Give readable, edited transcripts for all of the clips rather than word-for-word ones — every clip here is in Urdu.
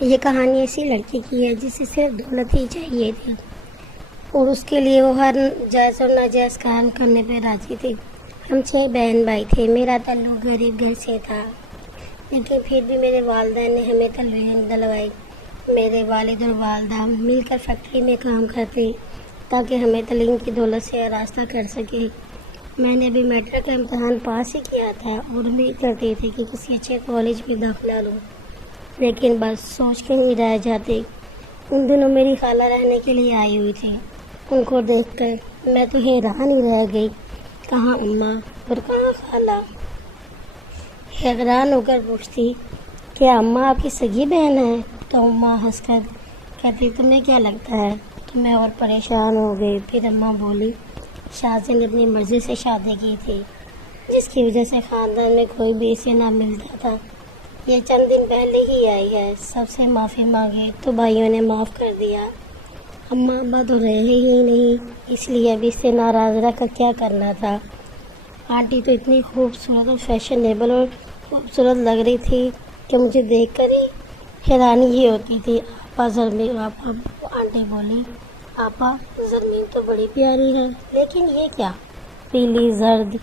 یہ کہانی ایسی لڑکی کی ہے جسے صرف دولت ہی چاہیے تھی اور اس کے لیے وہ ہر جائز اور ناجائز کام کرنے پہ راضی تھی۔ ہم 6 بہن بھائی تھے۔ میرا تعلق غریب گھر سے تھا، لیکن پھر بھی میرے والدین نے ہمیں تعلیم دلوائی۔ میرے والد اور والدہ مل کر فیکٹری میں کام کرتے تاکہ ہمیں تعلیم کی دولت سے آراستہ کر سکے۔ میں نے ابھی میٹرک کا امتحان پاس ہی کیا تھا اور امید کرتی تھی کہ کسی اچھے کالج میں داخلہ لوں، لیکن بس سوچ کے ہی رہ جاتے۔ ان دنوں میری خالہ رہنے کے لیے آئی ہوئی تھی۔ ان کو دیکھ کر میں تو حیران ہی رہ گئی، کہاں اماں اور کہاں خالہ؟ حیران ہو کر پوچھتی، کیا اماں آپ کی سگی بہن ہے؟ تو اماں ہنس کر کہتی، تمہیں کیا لگتا ہے؟ تو میں اور پریشان ہو گئی۔ پھر اماں بولی، شاہ نے اپنی مرضی سے شادی کی تھی، جس کی وجہ سے خاندان میں کوئی بھی اسے نہ ملتا تھا۔ یہ چند دن پہلے ہی آئی ہے، سب سے معافی مانگی تو بھائیوں نے معاف کر دیا۔ اماں ابا تو رہے ہی نہیں، اس لیے اب اس سے ناراض رہ کر کیا کرنا تھا۔ آنٹی تو اتنی خوبصورت اور فیشنیبل اور خوبصورت لگ رہی تھی کہ مجھے دیکھ کر ہی حیرانی ہی ہوتی تھی۔ آپا زرمین، آنٹی بولی، آپا زرمین تو بڑی پیاری ہے، لیکن یہ کیا پیلی زرد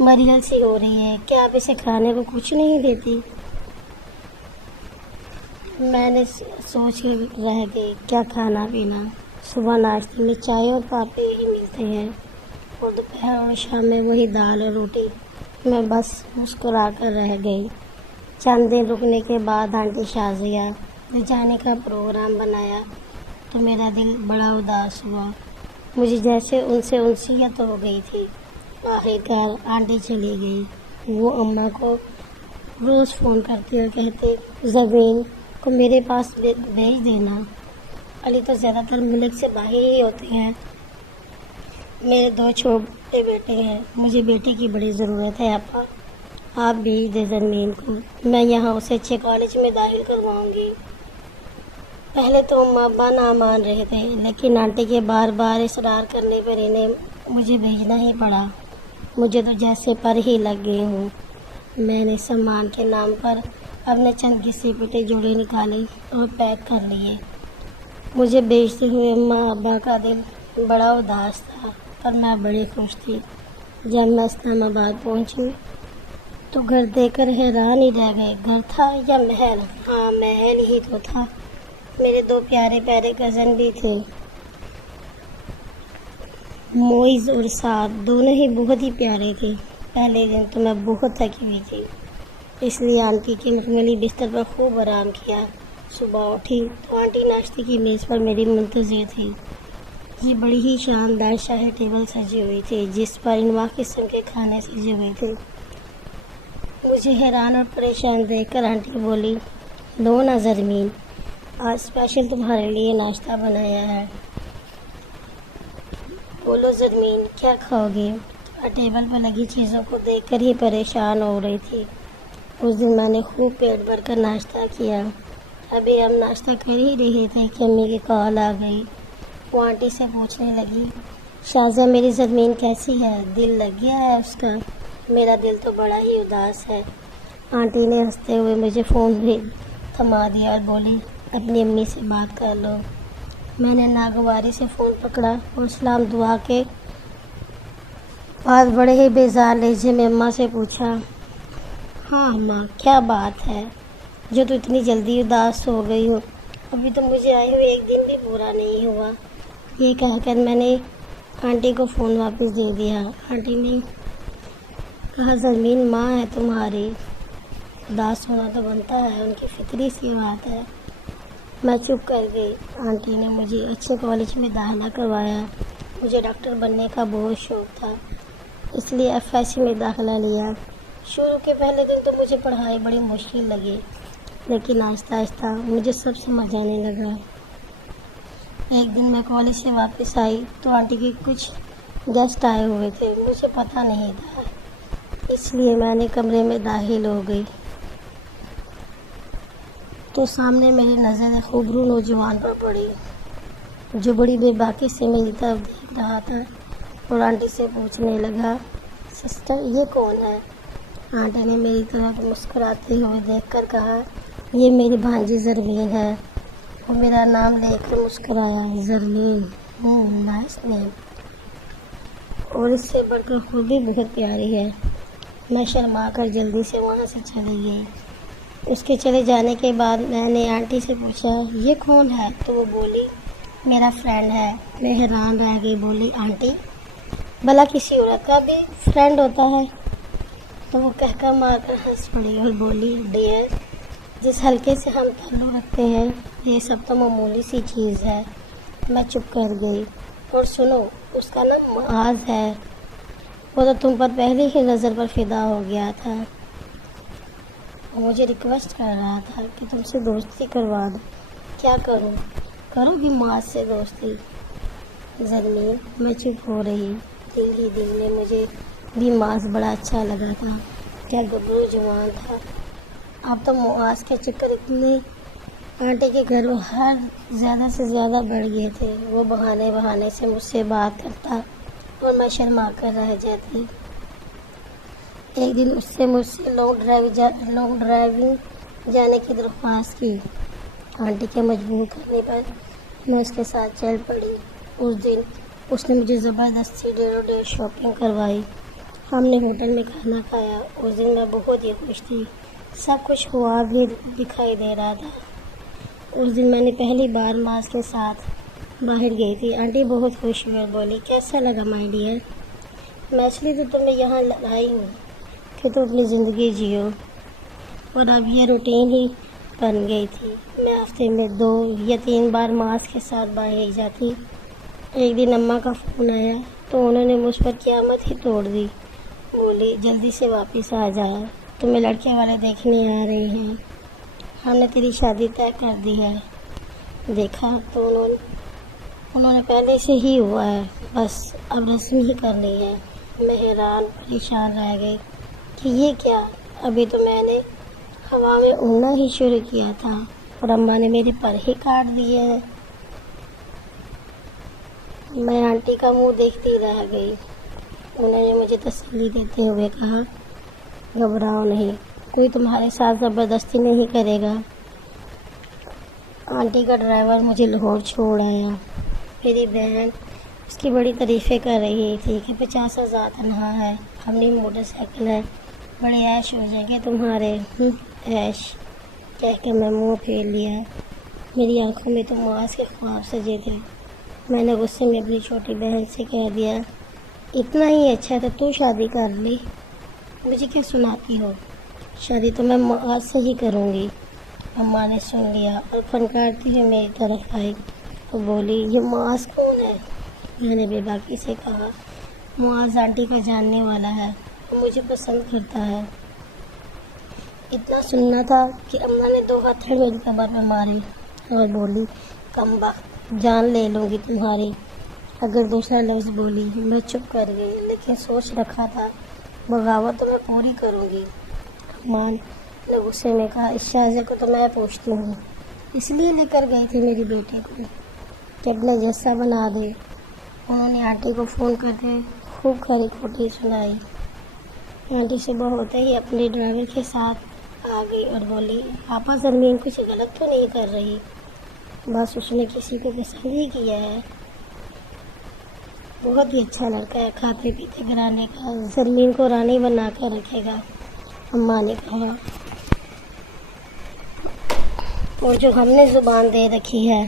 مریل سی ہو رہی ہے؟ کیا آپ اسے کھانے کو کچھ نہیں دیتی؟ میں نے سوچ کر رہ گئی، کیا کھانا پینا؟ صبح ناشتے میں چائے اور پاپڑ ہی ملتے ہیں اور دوپہر اور شام میں وہی دال اور روٹی۔ میں بس مسکرا کر رہ گئی۔ چند دن رکنے کے بعد آنٹی شازیہ نے جانے کا پروگرام بنایا تو میرا دل بڑا اداس ہوا۔ مجھے جیسے ان سے انسیت ہو گئی تھی۔ آخرکار آنٹی چلی گئی۔ وہ اماں کو روز فون کرتے اور کہتے، زرمین کو میرے پاس بھیج دینا۔ علی تو زیادہ تر ملک سے باہر ہی ہوتے ہیں۔ میرے 2 چھوٹے بیٹے ہیں، مجھے بیٹے کی بڑی ضرورت ہے۔ آپا آپ بھیج دیں زرمین کو، میں یہاں اسے اچھے کالج میں داخل کرواؤں گی۔ پہلے تو اماں ابا نہ مان رہے تھے، لیکن آنٹی کے بار بار اصرار کرنے پر انہیں مجھے بھیجنا ہی پڑا۔ مجھے تو جیسے پر ہی لگ گئی ہوں۔ میں نے سامان کے نام پر اپنے چند گھسے پٹے جوڑے نکالے اور پیک کر لیے۔ مجھے بھیجتے ہوئے اماں ابا کا دل بڑا اداس تھا، پر میں بڑی خوش تھی۔ جب میں اسلام آباد پہنچی تو گھر دیکھ کر حیران ہی رہ گئے۔ گھر تھا یا محل؟ ہاں، محل ہی تو تھا۔ میرے 2 پیارے پیارے کزن بھی تھے، معز اور سعد، دونوں ہی بہت ہی پیارے تھے۔ پہلے دن تو میں بہت تھکی ہوئی تھی، اس لیے آنٹی کے مخملی بستر پر خوب آرام کیا۔ صبح اٹھی تو آنٹی ناشتے کی میز پر میری منتظر تھی۔ یہ بڑی ہی شاندار شاہی ٹیبل سجی ہوئی تھی، جس پر انواع قسم کے کھانے سجے ہوئے تھے۔ مجھے حیران اور پریشان دیکھ کر آنٹی بولی، لو نا زرمین، آج اسپیشل تمہارے لیے ناشتہ بنایا ہے، بولو زرمین کیا کھاؤ گے؟ ٹیبل پر لگی چیزوں کو دیکھ کر ہی پریشان ہو رہی تھی۔ اس دن میں نے خوب پیٹ بھر کر ناشتہ کیا۔ ابھی ہم ناشتہ کر ہی رہے تھے کہ امی کی کال آ گئی۔ وہ آنٹی سے پوچھنے لگی، شازیہ میری زرمین کیسی ہے؟ دل لگ گیا ہے اس کا؟ میرا دل تو بڑا ہی اداس ہے۔ آنٹی نے ہنستے ہوئے مجھے فون بھی تھما دیا اور بولی، اپنی امی سے بات کر لو۔ میں نے ناگواری سے فون پکڑا اور سلام دعا کے بعد بڑے ہی بیزار لہجے میں اماں سے پوچھا، ہاں اماں کیا بات ہے جو تو اتنی جلدی اداس ہو گئی ہو؟ ابھی تو مجھے آئے ہوئے 1 دن بھی پورا نہیں ہوا۔ یہ کہہ کر میں نے آنٹی کو فون واپس دے دیا۔ آنٹی نے کہا، زرمین ماں ہے تمہاری، اداس ہونا تو بنتا ہے، ان کی فطری سی بات ہے۔ میں چپ کر گئی۔ آنٹی نے مجھے اچھے کالج میں داخلہ کروایا۔ مجھے ڈاکٹر بننے کا بہت شوق تھا، اس لیے FSC میں داخلہ لیا۔ شروع کے پہلے دن تو مجھے پڑھائی بڑی مشکل لگی، لیکن آہستہ آہستہ مجھے سب سمجھ آنے لگا۔ ایک دن میں کالج سے واپس آئی تو آنٹی کے کچھ گیسٹ آئے ہوئے تھے، مجھے پتہ نہیں تھا، اس لیے میں نے کمرے میں داخل ہو گئی تو سامنے میری نظر خوبرو نوجوان پر پڑی، جو بڑی بے باکی سے میری طرف دیکھ رہا تھا اور آنٹی سے پوچھنے لگا، سسٹر یہ کون ہے؟ آنٹی نے میری طرف مسکراتے ہوئے دیکھ کر کہا، یہ میری بھانجی زرمین ہے، وہ میرا نام لے کر مسکرایا، زرمین، نائس نیم، اور اس سے بڑھ کر خود بھی بہت پیاری ہے۔ میں شرما کر جلدی سے وہاں سے چلی گئی۔ اس کے چلے جانے کے بعد میں نے آنٹی سے پوچھا، یہ کون ہے؟ تو وہ بولی، میرا فرینڈ ہے۔ میں حیران رہ گئی، بولی، آنٹی، بھلا کسی عورت کا بھی فرینڈ ہوتا ہے؟ تو وہ کہہ کر مار کر ہنس پڑی اور بولی، ڈیئر، جس حلقے سے ہم تعلق رکھتے ہیں یہ سب تو معمولی سی چیز ہے۔ میں چپ کر گئی۔ اور سنو، اس کا نام معاذ ہے، وہ تو تم پر پہلی ہی نظر پر فدا ہو گیا تھا، مجھے ریکویسٹ کر رہا تھا کہ تم سے دوستی کروا دو۔ کیا کروں؟ کروں گی معاذ سے دوستی؟ زرمین، میں چپ ہو رہی۔ دل ہی دل میں مجھے بھی معاذ بڑا اچھا لگا تھا۔ کیا گبرو جوان تھا۔ اب تو معاذ کے چکر اتنے آنٹی کے گھر ہر زیادہ سے زیادہ بڑھ گئے تھے۔ وہ بہانے سے مجھ سے بات کرتا اور میں شرما کر رہ جاتی۔ ایک دن اس سے مجھ سے لانگ ڈرائیونگ جانے کی درخواست کی۔ آنٹی کے مجبور کرنے پر میں اس کے ساتھ چل پڑی۔ اس دن اس نے مجھے زبردستی ڈیر شاپنگ کروائی۔ ہم نے ہوٹل میں کھانا کھایا۔ اس دن میں بہت ہی خوش تھی، سب کچھ خواب بھی دکھائی دے رہا تھا۔ اس دن میں نے پہلی بار معاذ کے ساتھ باہر گئی تھی۔ آنٹی بہت خوش ہوئی اور بولی، کیسا لگا مائی ڈیئر؟ میں اس لیے تو تمہیں یہاں لائی ہوں کہ تم اپنی زندگی جیو، اور اب یہ روٹین ہی بن گئی تھی۔ میں ہفتے میں 2 یا 3 بار معاذ کے ساتھ باہر جاتی۔ ایک دن اماں کا فون آیا تو انہوں نے مجھ پر قیامت ہی توڑ دی۔ بولی، جلدی سے واپس آ جا، تمہیں لڑکے والے دیکھنے آ رہے ہیں، ہم نے تیری شادی طے کر دی ہے۔ دیکھا تو انہوں نے پہلے سے ہی ہوا ہے، بس اب رسم ہی کرنی ہے۔ میں حیران پریشان رہ گئی کہ یہ کیا؟ ابھی تو میں نے ہوا میں اڑنا ہی شروع کیا تھا اور اماں نے میرے پر ہی کاٹ دیے ہیں۔ میں آنٹی کا منہ دیکھتی رہ گئی۔ انہوں نے مجھے تسلی دیتے ہوئے کہا، گھبراؤ نہیں، کوئی تمہارے ساتھ زبردستی نہیں کرے گا۔ آنٹی کا ڈرائیور مجھے لاہور چھوڑ آیا۔ میری بہن اس کی بڑی تعریفیں کر رہی تھی کہ 50,000 تنہا ہے، اپنی موٹر سائیکل ہے، بڑے عیش ہو جائیں گے تمہارے۔ عیش کہہ کے میں منہ پھیر لیا۔ میری آنکھوں میں تو معاذ کے خواب سجے تھے۔ میں نے غصے میں اپنی چھوٹی بہن سے کہہ دیا، اتنا ہی اچھا تو تو شادی کر لی، مجھے کیا سناتی ہو؟ شادی تو میں معاذ سے ہی کروں گی۔ اماں نے سن لیا اور پھنکارتی ہوئی میری طرف آئی اور بولی، یہ معاذ کون ہے؟ میں نے بے باکی سے کہا، معاذ آنٹی کا جاننے والا ہے، وہ مجھے پسند کرتا ہے۔ اتنا سننا تھا کہ اماں نے 2 ہتھوڑے میری کمر میں ماری اور بولی، کم بخت، جان لے لوں گی تمہاری اگر دوسرا لفظ بولی۔ میں چپ کر گئی، لیکن سوچ رکھا تھا بغاوت تو میں پوری کروں گی۔ اماں نے غصے میں کہا، اس شازے کو تو میں پوچھتی ہوں، اس لیے لے کر گئی تھی میری بیٹی کو کہ اپنا جیسا بنا دے۔ انہوں نے آنٹی کو فون کر کے خوب کھری کھوٹی سنائی۔ آنٹی صبح ہوتے ہی اپنے ڈرائیور کے ساتھ آ گئی اور بولی، پاپا زرمین کچھ غلط تو نہیں کر رہی؟ بس اس نے کسی کو پسند ہی کیا ہے، بہت ہی اچھا لڑکا ہے، کھاتے پیتے گھرانے کا، زرمین کو رانی بنا کر رکھے گا، اماں نے کہا۔ اور جو ہم نے زبان دے رکھی ہے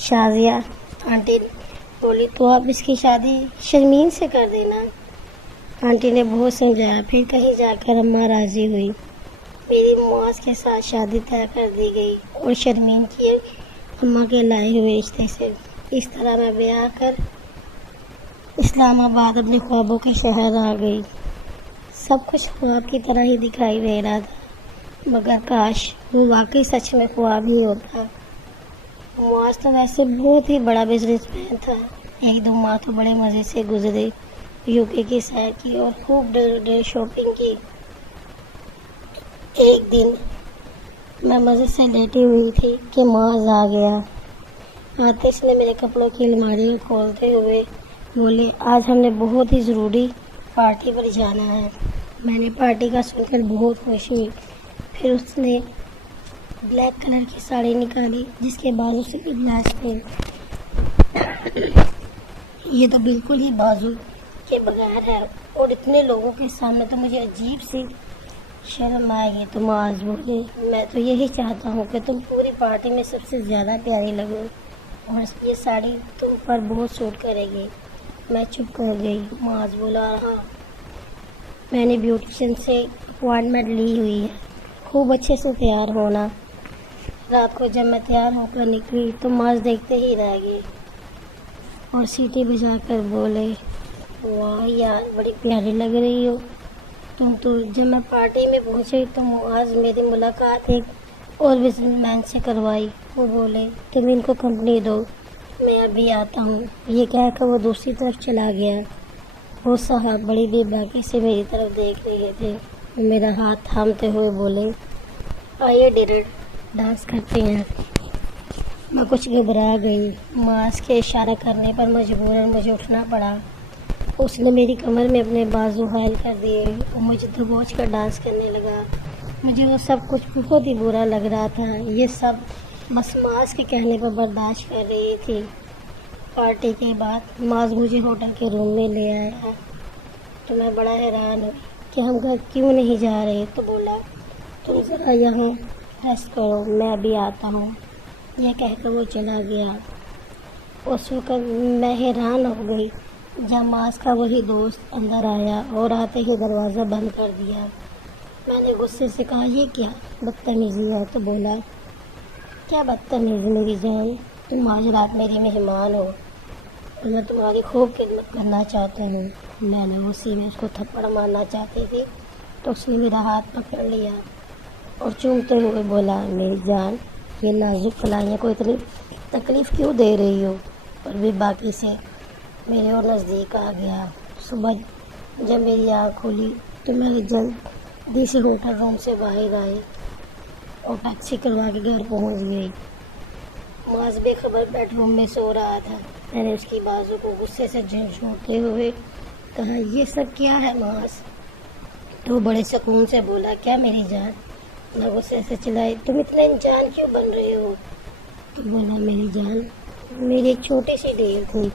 شازیہ، آنٹی بولی، تو آپ اس کی شادی شرمین سے کر دینا۔ آنٹی نے بہت سمجھایا، پھر کہیں جا کر اماں راضی ہوئی۔ میری معاذ کے ساتھ شادی طے کر دی گئی اور شرمین کی اماں کے لائے ہوئے رشتے سے۔ اس طرح میں بیاہ کر اسلام آباد اپنے خوابوں کے شہر آ گئی۔ سب کچھ خواب کی طرح ہی دکھائی دے رہا تھا، مگر کاش وہ واقعی سچ میں خواب ہی ہوتا۔ معاذ تو ویسے بہت ہی بڑا بزنس مین تھا۔ 1-2 ماہ تو بڑے مزے سے گزرے، UK کی سیر کی اور خوب ڈیر شاپنگ کی۔ ایک دن میں مزے سے لیٹی ہوئی تھی کہ معاذ آ گیا۔ آتے اس نے میرے کپڑوں کی الماری کو کھولتے ہوئے بولے، آج ہم نے بہت ہی ضروری پارٹی پر جانا ہے۔ میں نے پارٹی کا سن کر بہت خوش ہوئی۔ پھر اس نے بلیک کلر کی ساڑی نکالی جس کے بازو سے بھی بلیک تھے. یہ تو بالکل ہی بازو کے بغیر ہے اور اتنے لوگوں کے سامنے تو مجھے عجیب سی شرم آئے گی. تو معاذ بولے میں تو یہی چاہتا ہوں کہ تم پوری پارٹی میں سب سے زیادہ پیاری لگو اور یہ ساڑی تم پر بہت سوٹ کرے گی. میں چپ ہو گئی. معاذ بولا ہاں میں نے بیوٹیشین سے اپوائنٹمنٹ لی ہوئی ہے, خوب اچھے سے تیار ہونا. رات کو جب میں تیار ہو کر نکلی تو معاذ دیکھتے ہی رہ گئی اور سیٹی بجا کر بولے واہ یار بڑی پیاری لگ رہی ہو تم تو. جب میں پارٹی میں پہنچی تو معاذ میری ملاقات ایک اور بزنس مین سے کروائی. وہ بولے تم ان کو کمپنی دو, میں ابھی آتا ہوں. یہ کہہ کر وہ دوسری طرف چلا گیا. وہ صاحب بڑی بے باکی سے میری طرف دیکھ رہے تھے. میرا ہاتھ تھامتے ہوئے بولے آئیے ڈنر ڈانس کرتے ہیں. میں کچھ گھبرا گئی. معاذ کے اشارہ کرنے پر مجبوراً مجھے اٹھنا پڑا. اس نے میری کمر میں اپنے بازو حائل کر دیے اور مجھے دبوچ کر ڈانس کرنے لگا. مجھے وہ سب کچھ بہت ہی برا لگ رہا تھا. یہ سب بس معاذ کے کہنے پر برداشت کر رہی تھی. پارٹی کے بعد معاذ مجھے ہوٹل کے روم میں لے آیا تو میں بڑا حیران ہوئی کہ ہم گھر کیوں نہیں جا رہے. تو بولا تم ذرا یہاں ریسٹ کرو, میں ابھی آتا ہوں. یہ کہہ کر وہ چلا گیا. اس وقت میں حیران ہو گئی جب معاذ کا وہی دوست اندر آیا اور آتے ہی دروازہ بند کر دیا. میں نے غصے سے کہا یہ کیا بدتمیزی ہے. تو بولا کیا بدتمیزی میری جان, تم آج رات میری مہمان ہو اور میں تمہاری خوب خدمت کرنا چاہتا ہوں. میں نے غصے میں اس کو تھپڑ مارنا چاہتی تھی تو اس نے میرا ہاتھ پکڑ لیا اور چومتے ہوئے بولا میری جان یہ نازک کلائیاں کو اتنی تکلیف کیوں دے رہی ہو. اور بھی باقی سے میرے اور نزدیک آ گیا. صبح جب میری آنکھ کھلی تو میں جلدی سے ہوٹل روم سے باہر آئی اور ٹیکسی کروا کے گھر پہنچ گئی. معاذ بے خبر بیڈ روم میں سو رہا تھا. میں نے اس کی بازو کو غصے سے جھنجھوڑتے ہوئے کہا یہ سب کیا ہے معاذ. تو بڑے سکون سے بولا کیا میری جان. میں غصے سے چلائی تم اتنے انجان کیوں بن رہے ہو. تو بولا میری جان میری ایک چھوٹی سی ڈیل تھی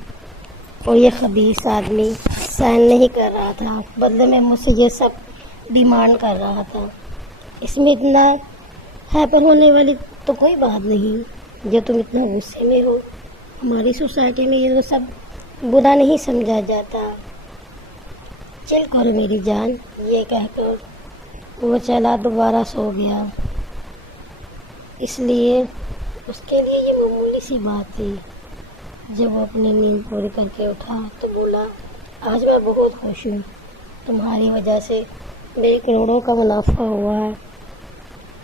اور یہ خبیث آدمی سائن نہیں کر رہا تھا, بدلے میں مجھ سے یہ سب ڈیمانڈ کر رہا تھا. اس میں اتنا ہائپر ہونے والی تو کوئی بات نہیں جو تم اتنا غصے میں ہو. ہماری سوسائٹی میں یہ تو سب برا نہیں سمجھا جاتا. چل کرو میری جان. یہ کہہ کر وہ چلا دوبارہ سو گیا. اس لیے اس کے لیے یہ معمولی سی بات تھی. جب وہ اپنی نیند پوری کر کے اٹھا تو بولا آج میں بہت خوش ہوں, تمہاری وجہ سے میرے کروڑوں کا منافع ہوا ہے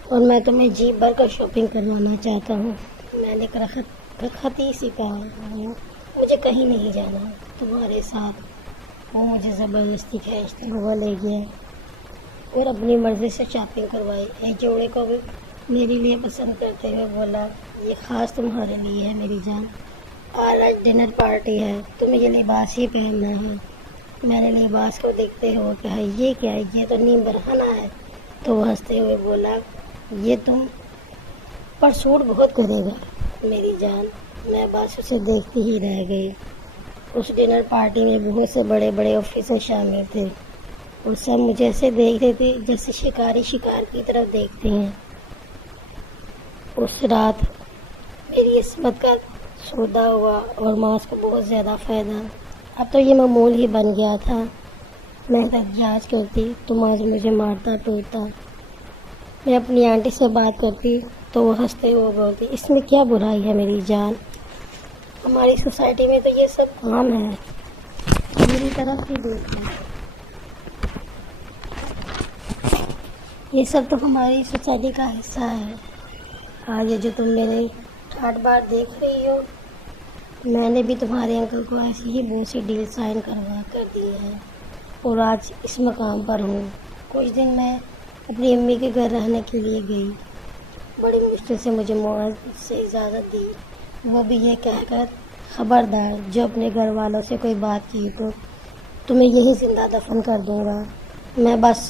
اور میں تمہیں جیب بھر کر شاپنگ کروانا چاہتا ہوں. میں نے رختی سی کہا مجھے کہیں نہیں جانا تمہارے ساتھ. وہ مجھے زبردستی کھینچتے ہوا لے گیا اور اپنی مرضی سے شاپنگ کروائی. ایک جوڑے کو بھی میرے لیے پسند کرتے ہوئے بولا یہ خاص تمہارے لیے ہے میری جان, آج ڈنر پارٹی ہے, تمہیں یہ لباس ہی پہننا ہے. میں نے لباس کو دیکھتے ہوئے کہا یہ کیا ہے, یہ تو نیم برہنہ ہے. تو وہ ہنستے ہوئے بولا یہ تم پر سوٹ بہت کرے گا میری جان. میں بس اسے دیکھتی ہی رہ گئی. اس ڈنر پارٹی میں بہت سے بڑے بڑے آفیسر شامل تھے اور سب مجھے ایسے دیکھ رہے تھے جیسے شکاری شکار کی طرف دیکھتے ہیں. اس رات میری عصمت کا سودا ہوا اور معاذ کو بہت زیادہ فائدہ. اب تو یہ معمول ہی بن گیا تھا. میں احتجاج کرتی تو معاذ مجھے مارتا پیٹتا. میں اپنی آنٹی سے بات کرتی تو وہ ہنستے ہوئے بولتی اس میں کیا برائی ہے میری جان, ہماری سوسائٹی میں تو یہ سب عام ہے. میری طرف ہی دیکھیں, یہ سب تو ہماری سوسائٹی کا حصہ ہے. آج جو تم میرے ٹھاٹ بات دیکھ رہی ہو میں نے بھی تمہارے انکل کو ایسی ہی بہت سی ڈیل سائن کروا کر دی ہے اور آج اس مقام پر ہوں. کچھ دن میں اپنی امی کے گھر رہنے کے لیے گئی. بڑی مشکل سے مجھے معاذ سے اجازت دی, وہ بھی یہ کہہ کر خبردار جو اپنے گھر والوں سے کوئی بات کی تو تمہیں یہی زندہ دفن کر دوں گا. میں بس